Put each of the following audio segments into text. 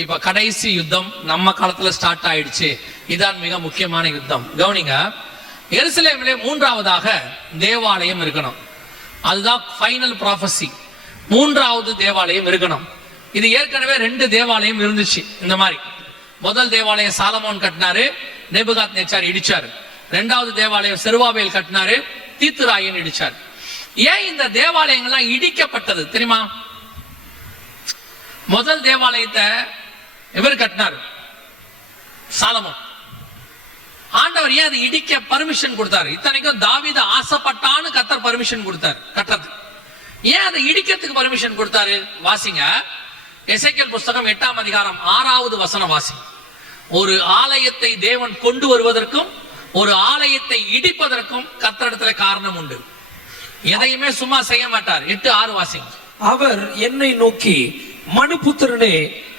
இப்ப கடைசி யுத்தம் நம்ம காலத்துல ஸ்டார்ட் ஆயிடுச்சு. இதான் மிக முக்கியமான யுத்தம். கவனிங்க, எருசலேமிலே மூன்றாவதாக தேவாலயம் இருக்கணும். அதுதான் ஃபைனல் ப்ராஃபஸி. மூன்றாவது தேவாலயம் இருக்கணும். இது ஏற்கனவே 2 தேவாலயம் இருந்துச்சு. இந்த மாதிரி முதல் தேவாலயம் சாலமோன் கட்டினாரு, நேபுகாத்நேச்சார் இடிச்சாரு. 2வது தேவாலயம் செருபாபேல் கட்டினாரு, தீத்துராயன் இடிச்சார். ஏன் இந்த தேவாலயங்கள்லாம் இடிக்கப்பட்டது தெரியுமா? முதல் தேவாலயத்தை இவர் கட்டினார், சாலமோன். ஆண்டவர் ஏன் அது இடிக்க பர்மிஷன் கொடுத்தாரு? இத்தனைக்கும் தாவீது ஆசைப்பட்டான்னு கர்த்தர் பர்மிஷன் கொடுத்தாரு கட்டறது. ஏன் அதை இடிக்கிறதுக்கு பர்மிஷன் கொடுத்தாரு? வாசிங்க, எசேக்கியேல் புஸ்தகம் 8ஆம் அதிகாரம் 6வது வசனம் வாசி. ஒரு ஆலயத்தை தேவன் கொண்டு வருவதற்கும் ஒரு ஆலயத்தை இடிப்பதற்கும் கர்த்தரிடத்துல காரணம் உண்டு. எதையுமே சும்மா செய்ய மாட்டார். 8:6 வாசி. அவர் என்னை நோக்கி, மனுபுத்திரனே,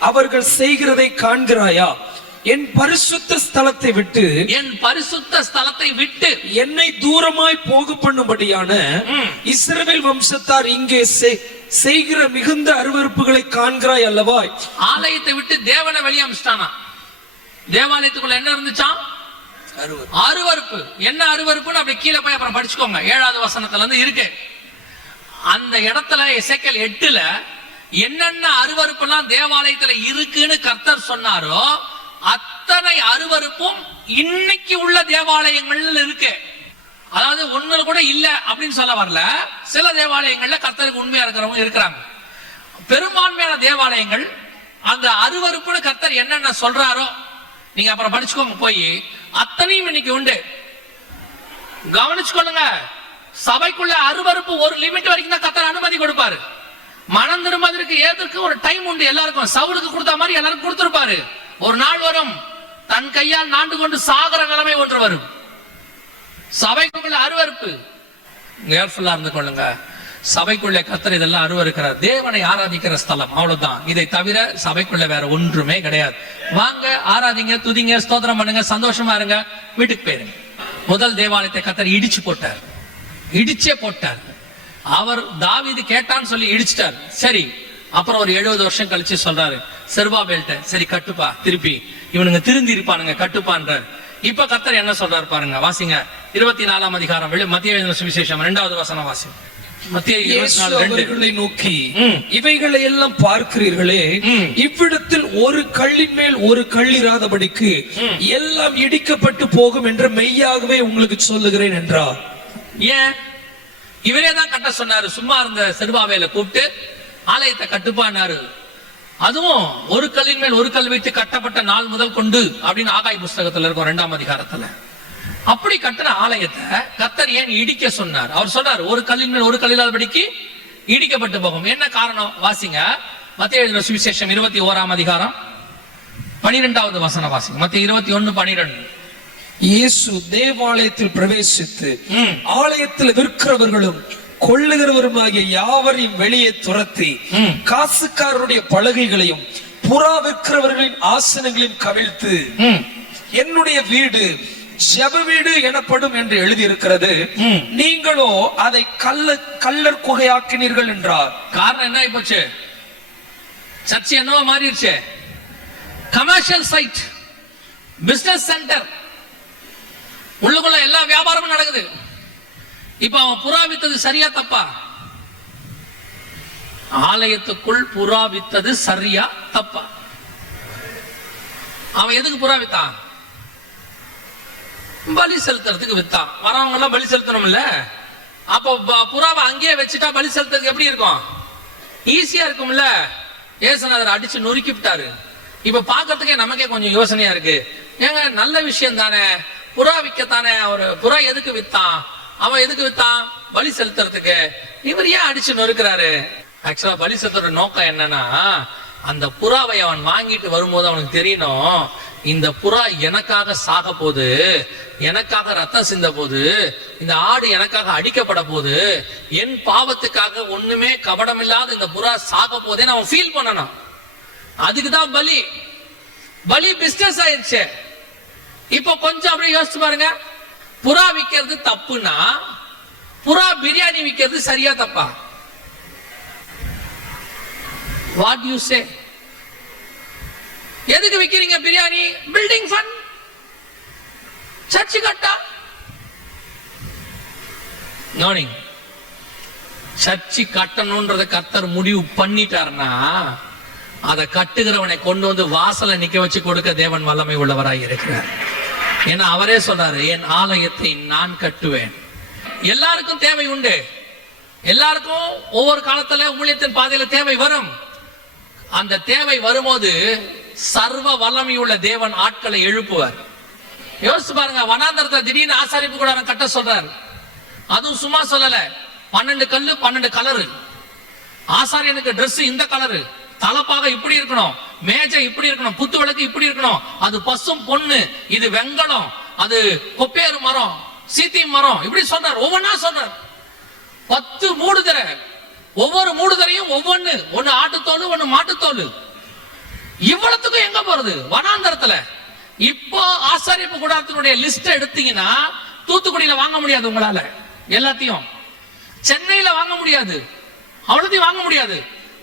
அவர்கள் செய்கிறதை காண்கிறாயா? என் பரிசுத்த ஸ்தலத்தை விட்டு என்னை தூரமாய் போக பண்ணும்படியான இஸ்ரவேல் வம்சத்தார் இங்கே செய்கிற மிகுந்த அருவருப்புகளை காண்கிறாய் அல்லவா? ஆலயத்தை விட்டு தேவனை வெளியே அனுப்பிச்சிட்டானா? தேவாலயத்துக்குள்ள என்ன இருந்துச்சா? அருவருப்பு. என்ன அருவருப்புன்னு அப்படி கீழே போய் அப்புறம் படிச்சுக்கோங்க. 7வது வசனத்துல இருந்து இருக்கு. அந்த இடத்துல எசேக்கியேல் 8ல என்னென்ன அருவருப்பெல்லாம் தேவாலயத்துல இருக்குன்னு கர்த்தர் சொன்னாரோ அத்தனை அருவருப்பும் இன்னைக்கு உள்ள தேவாலயங்கள்ல இருக்கு. அதாவது ஒண்ணு கூட இல்ல அப்படின்னு சொல்ல வரல. சில தேவாலயங்கள்ல கர்த்தருக்கு உண்மையா இருக்கிறவங்க இருக்கிறாங்க. பெரும்பான்மையான தேவாலயங்கள் அந்த அருவருப்புன்னு கர்த்தர் என்னென்ன சொல்றாரோ நீங்க அப்புறம் படிச்சுக்கோங்க போய், அத்தனையும் இன்னைக்கு உண்டு. கவனிச்சுக்கொள்ளுங்க, சபைக்குள்ள அருவருப்பு ஒரு லிமிட் வரைக்கும் தான் கர்த்தர் அனுமதி கொடுப்பாரு. மனம் திரும்பதற்கு ஏதற்கு ஒரு டைம் உண்டு. எல்லாருக்கும் சவுலுக்கு கொடுத்த மாதிரி எல்லாருக்கும் கொடுத்திருப்பாரு. ஒரு நாள் வரும், தன் கையால் நாண்டு கொண்டு சாகர நிலைமை ஒன்று வரும். சபைக்குள்ள அருவருப்பு. கேர்ஃபுல்லா இருந்து கொள்ளுங்க. சபைக்குள்ள கர்த்தர் இதெல்லாம் அருவருக்கிறார். தேவனை ஆராதிக்கிற ஸ்தலம், அவ்வளவுதான். இதை தவிர சபைக்குள்ள வேற ஒன்றுமே கிடையாது. வாங்க, ஆராதிங்க, துதிங்க, ஸ்தோத்திரம் பண்ணுங்க, சந்தோஷமா இருங்க, வீட்டுக்கு போயிருங்க. முதல் தேவாலயத்தை கர்த்தர் இடிச்சே போட்டார். அவர் தாவீது கேட்டான்னு சொல்லி இடிச்சிட்டார். சரி, அப்புறம் ஒரு 70 வருஷம் கழிச்சு சொல்றாரு செருபாபேல்ட்ட, சரி கட்டுப்பா, திருப்பி இவனுங்க திருந்தி இருப்பானுங்க, கட்டுப்பான்றார். இப்ப கர்த்தர் என்ன சொல்றாரு பாருங்க, வாசிங்க. 24ஆம் அதிகாரம் மத்திய எழுதின சுவிசேஷம் 2வது வசனம் வாசி. மத்திய 24:2 நோக்கி, இவைகளை எல்லாம் பார்க்கிறீர்களே, இவ்விடத்தில் ஒரு கல்லின் மேல் ஒரு கல்லிராதபடிக்கு எல்லாம் இடிக்கப்பட்டு போகும் என்று மெய்யாகவே உங்களுக்கு சொல்லுகிறேன் என்றார். ஏன்? இவரே தான் கட்ட சொன்னாரு. சும்மா இருந்த செருபாபேலை கூப்பிட்டு ஆலயத்தை கட்டுப்பானாரு. அதுவும் ஒரு கல்லின் மேல் ஒரு கல் வைத்து கட்டப்பட்ட நாள் முதல் கொண்டு அப்படின்னு ஆகாய் புஸ்தகத்துல இருக்கும் 2ஆம் அதிகாரத்துல. அப்படி கட்டின ஆலயத்தை கர்த்தர் ஏன் இடிக்க சொன்னார்? அவர் சொன்னார், ஒரு கல்லின் மேல் ஒரு கல்லில்லாதபடிக்கு இடிக்கப்பட்டு போகும். என்ன காரணம்? வாசிங்க, மத்திய எழுதின சுவிசேஷம் 21ஆம் அதிகாரம் 12வது வசனம் வாசிங்க. மத்திய 21:12. இயேசு தேவாலயத்தில் பிரவேசித்து ஆலயத்தில் விற்கிறவர்களும் கொள்ளுகிறவருமாகிய யாவரையும் வெளியே துரத்தி காசுக்காரருடைய பலகைகளையும் புறா விற்கிறவர்களின் ஆசனங்களையும் கவிழ்த்து, என்னுடைய வீடு ஜெப வீடு எனப்படும் என்று எழுதியிருக்கிறது, நீங்களோ அதை கள்ளர் குகையாக்கினீர்கள் என்றார். காரணம் என்ன ஆயிப்போச்சு? சர்ச்சை என்னவோ மாறிடுச்சு. கமர்ஷியல் சைட், பிசினஸ் சென்டர், உள்ளுக்குள்ள எல்லா வியாபாரமும் நடக்குது. இப்ப அவன் புறா வித்தது சரியா தப்பா? ஆலயத்துக்குள் புறா வித்தது சரியா தப்பா? அவன் எதுக்கு புறா வித்தான்? பலி செலுத்துறதுக்கு வித்தான். வரவங்க எல்லாம் பலி செலுத்தணும் இல்ல? அப்போ புறாவை அங்கேயே வச்சுட்டா பலி செலுத்துறதுக்கு எப்படி இருக்கும்? ஈஸியா இருக்கும்ல. ஏசுநாதர் அடிச்சு நொறுக்கி விட்டாரு. இப்ப பாக்கிறதுக்கே நமக்கே கொஞ்சம் யோசனையா இருக்கு. ஏங்க, நல்ல விஷயம் தானே, புறா விற்கத்தானே. ஒரு புறா எதுக்கு வித்தான்? அவன் எதுக்கு வித்தான்? பலி செலுத்துறதுக்கு. இவர் ஏன் அடிச்சு நொறுக்கிறாரு? ஆக்சுவலா பலி செலுத்துற நோக்கம் என்னன்னா, அந்த புறாவை அவன் வாங்கிட்டு வரும்போது அவனுக்கு தெரியணும், இந்த புறா எனக்காக சாக போது, எனக்காக ரத்தம் சிந்த போது, இந்த ஆடு எனக்காக அடிக்கப்பட போது, என் பாவத்துக்காக ஒண்ணுமே கபடம் இல்லாத இந்த புறா சாக போதேன்னு அவன் ஃபீல் பண்ணணும். அதுக்குதான் பலி. பலி பிசினஸ் ஆயிடுச்சு. இப்போ கொஞ்சம் அப்படியே யோசிச்சு பாருங்க, புறா விற்கிறது தப்புன்னா புறா பிரியாணி விற்கிறது சரியா தப்பா? What you say? எதுக்கு விக்கிறீங்க பிரியாணி? பில்டிங் ஃபண்ட், சர்ச்சு கட்டா. கவனிங்க, சர்ச்சு கட்டணும்ன்றத கர்த்தர் முடிவு பண்ணிட்டார்னா அதை கட்டுகிறவனை கொண்டு வந்து வாசலை நிக்க வச்சு கொடுக்க தேவன் வல்லமை உள்ளவராய் இருக்கிறார். ஏன்னா அவரே சொல்றாரு, என் ஆலயத்தை நான் கட்டுவேன். எல்லாருக்கும் தேவை உண்டு, எல்லாருக்கும் ஒவ்வொரு காலத்துல ஊழியத்தின் பாதையில தேவை வரும். அந்த தேவை வரும்போது சர்வ வல்லமையுள்ள தேவன் ஆட்களை எழுப்புவார். யோசிச்சு பாருங்க, வனாந்தரத்தை திடீர்னு ஆசாரிப்பு கூடாரம் கட்ட சொல்றாரு. அதுவும் சும்மா சொல்லல, 12 கல்லு 12 கலரு, ஆசாரியனுக்கு Dress இந்த கலரு, தலப்பாக இப்படி இருக்கணும், மேஜை இப்படி இருக்கணும், குத்து விளக்கு இப்படி இருக்கணும், அது பசும் பொண்ணு, இது வெங்கலம், அது கொப்பேறு மரம், சீத்தி மரம், இப்படி சொன்னார். ஒவ்வொன்னா சொன்னார். 10 மூடுதிரை, ஒவ்வொரு மூடுதிரையும் ஒவ்வொன்னு, ஒன்னு ஆட்டுத்தோல் ஒன்னு மாட்டுத்தோல். இவ்வளவுக்கும் எங்க போறது? வனாந்தரத்துல. இப்போ ஆசாரிப்பு கூடாரத்தினுடைய லிஸ்ட் எடுத்தீங்கன்னா தூத்துக்குடியில வாங்க முடியாது உங்களால, எல்லாத்தையும் சென்னையில வாங்க முடியாது, அவ்வளோத்தையும் வாங்க முடியாது.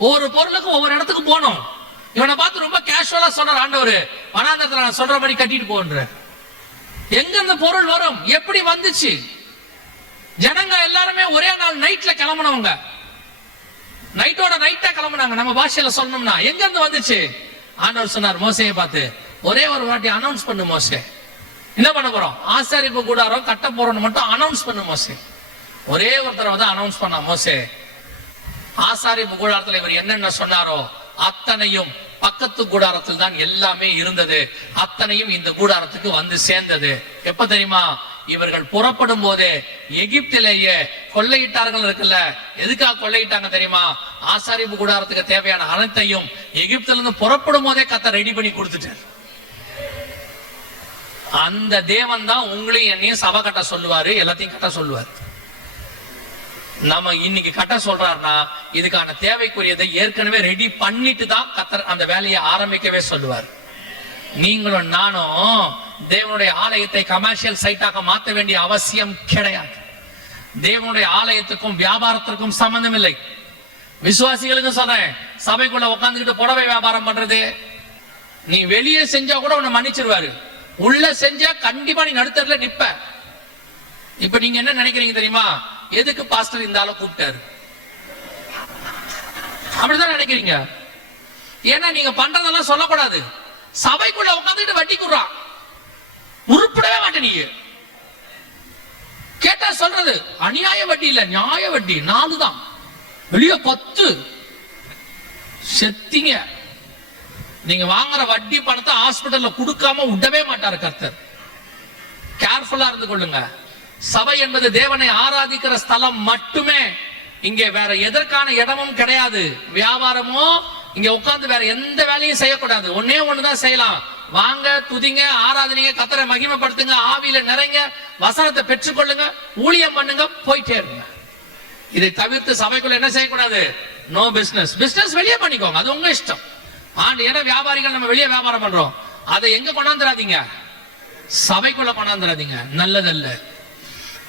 ஒவ்வொரு பொருளுக்கும் ஒவ்வொரு இடத்துக்கு போகணும். இவனை பார்த்து ரொம்ப கேஷுவலா சொல்றார் ஆண்டவர், வனாந்தரத்துல நான் சொல்ற மாதிரி கட்டிட்டு போன்ற. எங்க அந்த பொருள் வரும்? எப்படி வந்துச்சு? ஜனங்க எல்லாருமே ஒரே நாள் நைட்ல கிளம்புனவங்க, நைட்டோட நைட்டா கிளம்புனாங்க. நம்ம பாஷையில சொல்லணும்னா எங்க இருந்து வந்துச்சு? ஆண்டவர் சொன்னார் மோசையை பார்த்து, ஒரே ஒரு வாட்டி அனௌன்ஸ் பண்ணு மோசே. என்ன பண்ண போறோம்? ஆசாரிப்பு கூடாரம் கட்ட போறோம்னு மட்டும் அனௌன்ஸ் பண்ணு மோசே. ஒரே ஒரு தடவை தான் அனௌன்ஸ் பண்ணா மோசே. ஆசாரிப்பு கூடாரத்தில் இவர் என்னென்ன சொன்னாரோ அத்தனையும் பக்கத்து கூடாரத்தில் தான் எல்லாமே இருந்தது. அத்தனையும் இந்த கூடாரத்துக்கு வந்து சேர்ந்தது. எப்ப தெரியுமா? இவர்கள் புறப்படும் போதே எகிப்திலேயே கொள்ளையிட்டார்கள் இருக்குல்ல. எதுக்காக கொள்ளையிட்டாங்க தெரியுமா? ஆசாரிப்பு கூடாரத்துக்கு தேவையான அனைத்தையும் எகிப்தில இருந்து புறப்படும் போதே கர்த்தர் ரெடி பண்ணி கொடுத்துட்டார். அந்த தேவன் தான் உங்களையும் என்னையும் சபை கட்ட சொல்லுவாரு, எல்லாத்தையும் கட்ட சொல்லுவார். நம்ம இன்னைக்கு கட்ட சொல்றாருன்னா இதுக்கான தேவைக்குரியதை ஏற்கனவே ரெடி பண்ணிட்டு தான் கர்த்தர் அந்த வேலையை ஆரம்பிக்கவே சொல்லுவார். நீங்களும் நானும் தேவனுடைய ஆலயத்தை கமர்ஷியல் சைட்டாக மாற்ற வேண்டிய அவசியம் கிடையாது. தேவனுடைய ஆலயத்துக்கும் வியாபாரத்திற்கும் சம்பந்தம் இல்லை. விசுவாசிகளுக்கு சொல்றேன், சபைக்குள்ள உட்காந்துக்கிட்டு புடவை வியாபாரம் பண்றது, நீ வெளியே செஞ்சா கூட உன்னை மன்னிச்சிருவாரு, உள்ள செஞ்சா கண்டிப்பா நீ நடுத்தரல நிப்ப. இப்ப நீங்க என்ன நினைக்கிறீங்க தெரியுமா? எதுக்கு பாஸ்டர் இந்த ஆளை கூப்பிட்டாரு? அப்படிதான் நினைக்கிறீங்க. ஏன்னா நீங்க பண்றதெல்லாம் சொல்லக்கூடாது. சபைக்குள்ள உட்காந்துட்டு வட்டி குடுறான், உருப்படவே மாட்டேன். நீங்க கேட்டா சொல்றது அநியாய வட்டி இல்ல, நியாய வட்டி 4 தான், வெளியே 10 செத்திங்க. நீங்க வாங்குற வட்டி பணத்தை ஹாஸ்பிட்டல்ல கொடுக்காம விடவே மாட்டாரு கர்த்தர். கேர்ஃபுல்லா இருந்து கொள்ளுங்க. சபை என்பது தேவனை ஆராதிக்கிற ஸ்தலம் மட்டுமே. இங்கே வேற எதற்கான இடமும் கிடையாது. வியாபாரமோ இங்க உட்கார்ந்து வேற எந்த வேலையும் செய்யக்கூடாது. ஒன்னே ஒண்ணுதான் செய்யலாம். வாங்க, துதிங்க, ஆராதனைங்க, கர்த்தரை மகிமைப்படுத்துங்க, ஆவியில நிறைங்க, வசனத்தை பெற்றுக்கொள்ளுங்க, ஊழியம் பண்ணுங்க, போயிட்டே இருங்க. இதை தவிர்த்து சபைக்குள்ள என்ன செய்யக்கூடாது? No business. பிசினஸ் வெளியே பண்ணிக்கோங்க, அது உங்க இஷ்டம். ஏன்னா வியாபாரிகள் நம்ம வெளியே வியாபாரம் பண்றோம், அதை எங்க கொண்டாந்துராதீங்க, சபைக்குள்ள கொண்டாந்துராதீங்க, நல்லதல்ல.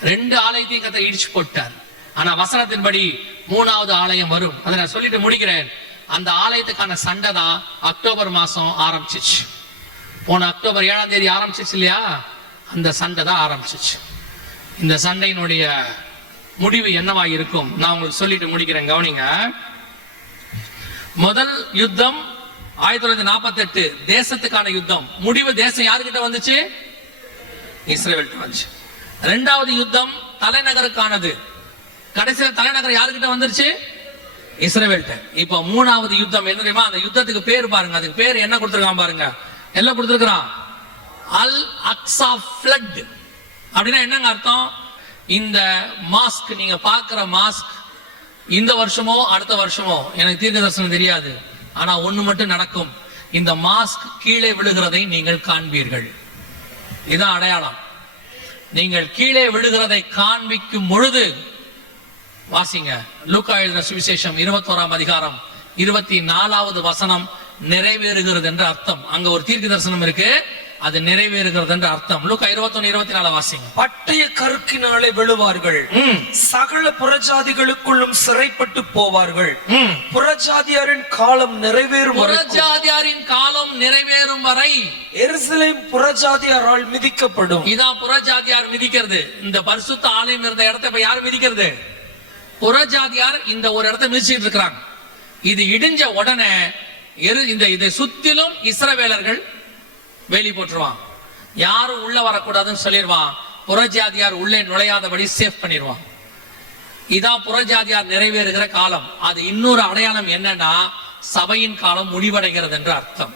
2 ஆலயத்தையும் கர்த்தர் இடிச்சு போட்டார். ஆனா வசனத்தின்படி 3வது ஆலயம் வரும். அதை நான் சொல்லிட்டு முடிக்கிறேன். அந்த ஆலயத்துக்கான சண்டை தான் அக்டோபர் மாசம் ஆரம்பிச்சிச்சு. போன அக்டோபர் 7ஆம் தேதி ஆரம்பிச்சிச்சு இல்லையா? அந்த சண்டை தான் ஆரம்பிச்சிச்சு. இந்த சண்டையினுடைய முடிவு என்னவா இருக்கும் நான் உங்களுக்கு சொல்லிட்டு முடிக்கிறேன். கவனிங்க. முதல் யுத்தம் 1948 தேசத்துக்கான யுத்தம். முடிவு தேசம் யாருக்கிட்ட வந்துச்சு? இஸ்ரவேல்கிட்ட வந்துச்சு. 2வது யுத்தம் தலைநகருக்கானது. கடைசியில் தலைநகர் யாருக்கிட்ட வந்துருச்சு? இஸ்ரவேல்கிட்ட. இப்ப 3வது யுத்தம் என்ன தெரியுமா? அந்த யுத்தத்துக்கு பேர் பாருங்க, அதுக்கு பேர் என்ன கொடுத்திருக்கான் பாருங்க. எல்லாம் கொடுத்திருக்கான், அல் அக்ஸா ஃப்ளட். அப்படின்னா என்னங்க அர்த்தம்? இந்த மாஸ்க், நீங்க பார்க்கிற மாஸ்க் இந்த வருஷமோ அடுத்த வருஷமோ எனக்கு தீர்க்க தரிசனம் தெரியாது. ஆனா ஒண்ணு மட்டும் நடக்கும், இந்த மாஸ்க் கீழே விழுகிறதை நீங்கள் காண்பீர்கள். இதுதான் அடையாளம். நீங்கள் கீழே விழுகிறதை காண்பிக்கும் பொழுது, வாசிங்க லூக்கா எழுதின சுவிசேஷம் 21ஆம் அதிகாரம் 24வது வசனம், நிறைவேறுகிறது என்ற அர்த்தம். அங்க ஒரு தீர்க்க தரிசனம் இருக்கு. அது நிறைவேறுகிறது என்று அர்த்தம். லூக்கா 21:24 வாசிங்க. பட்டய கருக்கினாலே விழுவார்கள், சகல புறஜாதிகளுக்குள்ளும் சிறைப்பட்டு போவார்கள். புறஜாதியாரின் காலம் நிறைவேறும் புறஜாதியாரின் காலம் நிறைவேறும் வரை எருசலேம் புறஜாதியாரால் மிதிக்கப்படும். இதான் புறஜாதியார் மிதிக்கிறது. இந்த பரிசுத்த ஆலயம் இருந்த இடத்தை இப்ப யார் மிதிக்கிறது? புறஜாதியார் இந்த ஒரு இடத்தை மிதிச்சிட்டு இருக்கிறாங்க. இது இடிஞ்ச உடனே இதை சுத்திலும் இஸ்ரவேலர்கள் வேலி போட்டுருவான். யாரும் உள்ள வரக்கூடாதுன்னு சொல்லிடுவான். புறஜாதியார் உள்ளே நுழையாதபடி சேஃப் பண்ணிடுவான். இதான் புறஜாதியார் நிறைவேறுகிற காலம். அது இன்னொரு அடையாளம் என்னன்னா, சபையின் காலம் முடிவடைகிறது என்று அர்த்தம்.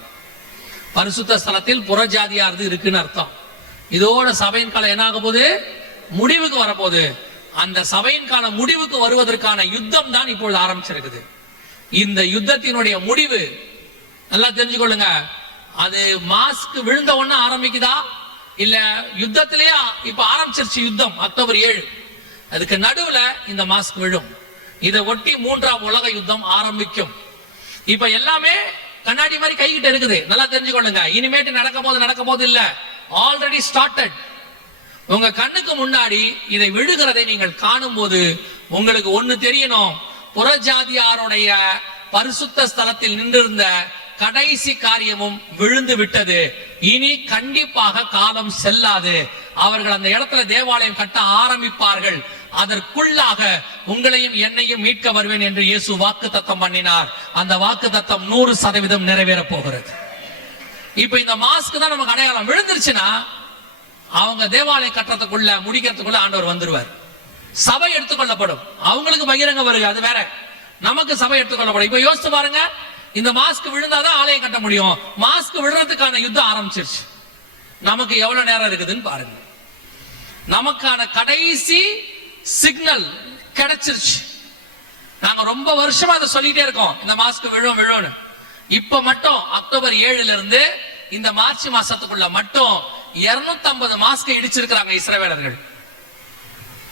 பரிசுத்த ஸ்தலத்தில் புறஜாதியார் இருக்குன்னு அர்த்தம். இதோட சபையின் காலம் என்ன ஆக போகுது? முடிவுக்கு வரப்போகுது. அந்த சபையின் காலம் முடிவுக்கு வருவதற்கான யுத்தம் தான் இப்பொழுது ஆரம்பிச்சிருக்குது. இந்த யுத்தத்தினுடைய முடிவு நல்லா தெரிஞ்சுக்கொள்ளுங்க. அது மாஸ்க் விழுந்த உடனே ஆரம்பிக்குதா இல்ல யுத்தத்திலேயே இப்ப ஆரம்பிச்சிருச்சு யுத்தம். அக்டோபர் 7 அதுக்கு நடுவுல இந்த மாஸ்க் விழும். இதை ஒட்டி 3ஆம் உலக யுத்தம் ஆரம்பிக்கும். இப்ப எல்லாமே கண்ணாடி மாதிரி கைகிட்ட இருக்குது. நல்லா தெரிஞ்சுக்கொள்ளுங்க. இனிமேட்டு நடக்க போது இல்ல, ஆல்ரெடி ஸ்டார்டட். உங்க கண்ணுக்கு முன்னாடி இதை விழுகிறதை நீங்கள் காணும் போது உங்களுக்கு ஒண்ணு தெரியணும். புறஜாதியாருடைய பரிசுத்த ஸ்தலத்தில் நின்றிருந்த கடைசி காரியமும் விழுந்து விட்டது. இனி கண்டிப்பாக காலம் செல்லாது. அவர்கள் அந்த இடத்துல தேவாலயம் கட்ட ஆரம்பிப்பார்கள். அதற்குள்ளாக உங்களையும் என்னையும் மீட்க வருவேன் என்று இயேசு வாக்குத்தத்தம் பண்ணினார். அந்த வாக்குத்தத்தம் 100% நிறைவேற போகிறது. இப்ப இந்த மாஸ்க் தான் நமக்கு அடையாளம். விழுந்துருச்சுன்னா அவங்க தேவாலயம் கட்டுறதுக்குள்ள முடிக்கிறதுக்குள்ள ஆண்டவர் வந்துருவார். சபை எடுத்துக்கொள்ளப்படும். அவங்களுக்கு பகிரங்க வருது, அது வேற. நமக்கு சபை எடுத்துக்கொள்ளப்படும். இப்ப யோசிச்சு பாருங்க, இந்த மாஸ்க் விழுந்தாதான் ஆலயம் கட்ட முடியும். மாஸ்க் விழுறதுக்கான யுத்தம் ஆரம்பிச்சிருச்சு. நமக்கு எவ்வளவு நேரம் இருக்குதுன்னு பாருங்க. நமக்கான கடைசி சிக்னல் கிடைச்சிருச்சு. நாங்க ரொம்ப வருஷமா அதை சொல்லிட்டே இருக்கோம், இந்த மாஸ்க் விழும். இப்ப மட்டும் அக்டோபர் 7 இருந்து இந்த மார்ச் மாசத்துக்குள்ள மட்டும் 250 மாஸ்கை இடிச்சிருக்கிறாங்க இஸ்ரவேலர்கள்.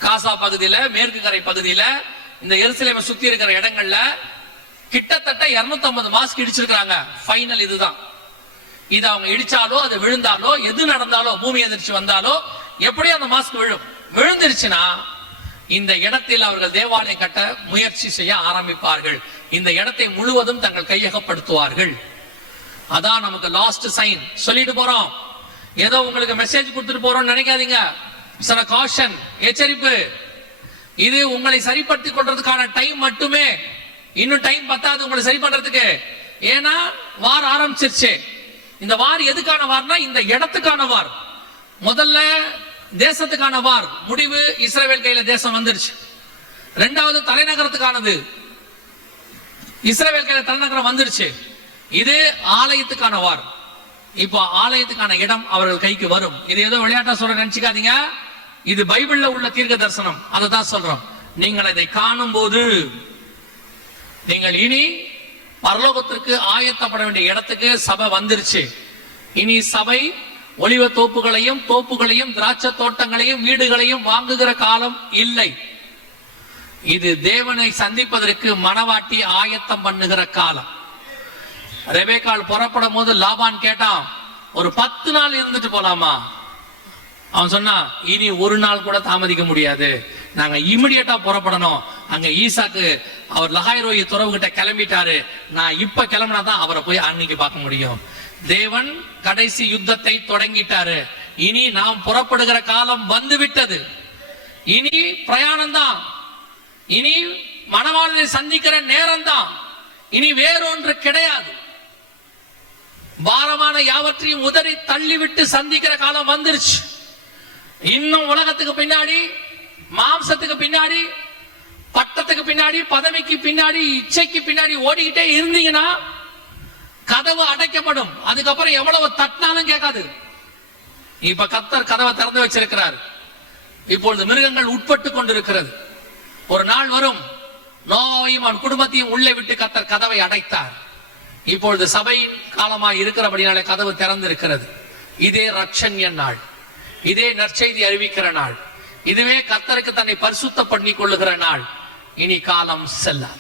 காசா பகுதியில, மேற்கு கரை பகுதியில, இந்த எருசலேமை சுத்தி இருக்கிற இடங்கள்ல கிட்டத்தட்ட 250 மாஸ்க் இடிச்சிருக்காங்க. ஃபைனல் இதுதான். இது அவங்க இடிச்சாலோ, அது விழுந்தாலோ, எது நடந்தாலோ, பூமி எதிர்ச்சி வந்தாலோ, எப்படியும் அந்த மாஸ்க் விழும். விழுந்துருச்சுன்னா இந்த இடத்தில் அவர்கள் தேவாலயம் கட்ட முயற்சி செய்ய ஆரம்பிப்பார்கள். இந்த இடத்தை முழுவதும் தங்கள் கையகப்படுத்துவார்கள். அதான் நமக்கு லாஸ்ட் சைன் சொல்லிட்டு போறோம். ஏதோ உங்களுக்கு மெசேஜ் கொடுத்துட்டு போறோம் நினைக்காதீங்க. சில காஷன், எச்சரிப்பு. இது உங்களை சரிப்படுத்திக் கொள்றதுக்கான டைம் மட்டுமே. இன்னும் டைம் பத்தாது உங்களை சரி பண்றதுக்கு. ஏன்னா வார் ஆரம்பிச்சிருச்சு. இந்த வார் எதுக்கான வார்னா, இந்த இடத்துக்கான வார். முதல்ல தேசத்துக்கான வார் முடிவு. இஸ்ரவேல் கையில தேசம் வந்துருச்சு. இரண்டாவது தலைநகரத்துக்கானது. இஸ்ரவேல் கையில தலைநகரம் வந்துருச்சு. இது ஆலயத்துக்கான வார். இப்போ ஆலயத்துக்கான இடம் அவர்கள் கைக்கு வரும். இது ஏதோ விளையாட்டா சொல்ற நினைச்சுக்காதீங்க. இது பைபிள்ல உள்ள தீர்க்க தரிசனம். அதை தான் சொல்றோம். நீங்கள் இதை காணும் போது நீங்கள் இனி பரலோகத்திற்கு ஆயத்தப்பட வேண்டிய இடத்துக்கு சபை வந்துருச்சு. இனி சபை ஒலிவ தோப்புகளையும் திராட்சை தோட்டங்களையும் வீடுகளையும் வாங்குகிற காலம் இல்லை. இது தேவனை சந்திப்பதற்கு மனவாட்டி ஆயத்தம் பண்ணுகிற காலம். ரெபேக்காள் புறப்படும் போது லாபான் கேட்டான், ஒரு 10 நாள் இருந்துட்டு போலாமா? அவன் சொன்னா, இனி ஒரு நாள் கூட தாமதிக்க முடியாது, நாங்க இமிடியேட்டா புறப்படணும். அங்க ஈசாக்கு அவர் லகாய்ரோயி துறவு கிட்ட கிளம்பிட்டாரு. நான் இப்ப கிளம்பினா தான் அவரை போய் அன்னைக்கு பார்க்க முடியும். தேவன் கடைசி யுத்தத்தை தொடங்கிட்டாரு. இனி நாம் புறப்படுகிற காலம் வந்து விட்டது. இனி பிரயாணம் தான். இனி மணவாளனை சந்திக்கிற நேரம் தான். இனி வேறொன்று கிடையாது. பாரமான யாவற்றையும் உதறி தள்ளிவிட்டு சந்திக்கிற காலம் வந்துருச்சு. இன்னும் உலகத்துக்கு பின்னாடி, மாம்சத்துக்கு பின்னாடி, பட்டத்துக்கு பின்னாடி, பதவிக்கு பின்னாடி, இச்சைக்கு பின்னாடி ஓடிக்கிட்டே இருந்தீங்கன்னா கதவு அடைக்கப்படும். அதுக்கப்புறம் எவ்வளவு தட்டினாலும் கேட்காது. இப்ப கர்த்தர் கதவை திறந்து வச்சிருக்கிறார். இப்பொழுது மிருகங்கள் உட்பட்டு கொண்டிருக்கிறது. ஒரு நாள் வரும், நோயையும் அவன் குடும்பத்தையும் உள்ளே விட்டு கர்த்தர் கதவை அடைத்தார். இப்பொழுது சபையின் காலமாய் இருக்கிறபடினாலே கதவு திறந்திருக்கிறது. இதே ரட்சண்ய நாள், இதே நற்செய்தி அறிவிக்கிற நாள், இதுவே கர்த்தருக்கு தன்னை பரிசுத்தம் பண்ணி கொள்ளுகிற நாள். இனி காலம் செல்லாது.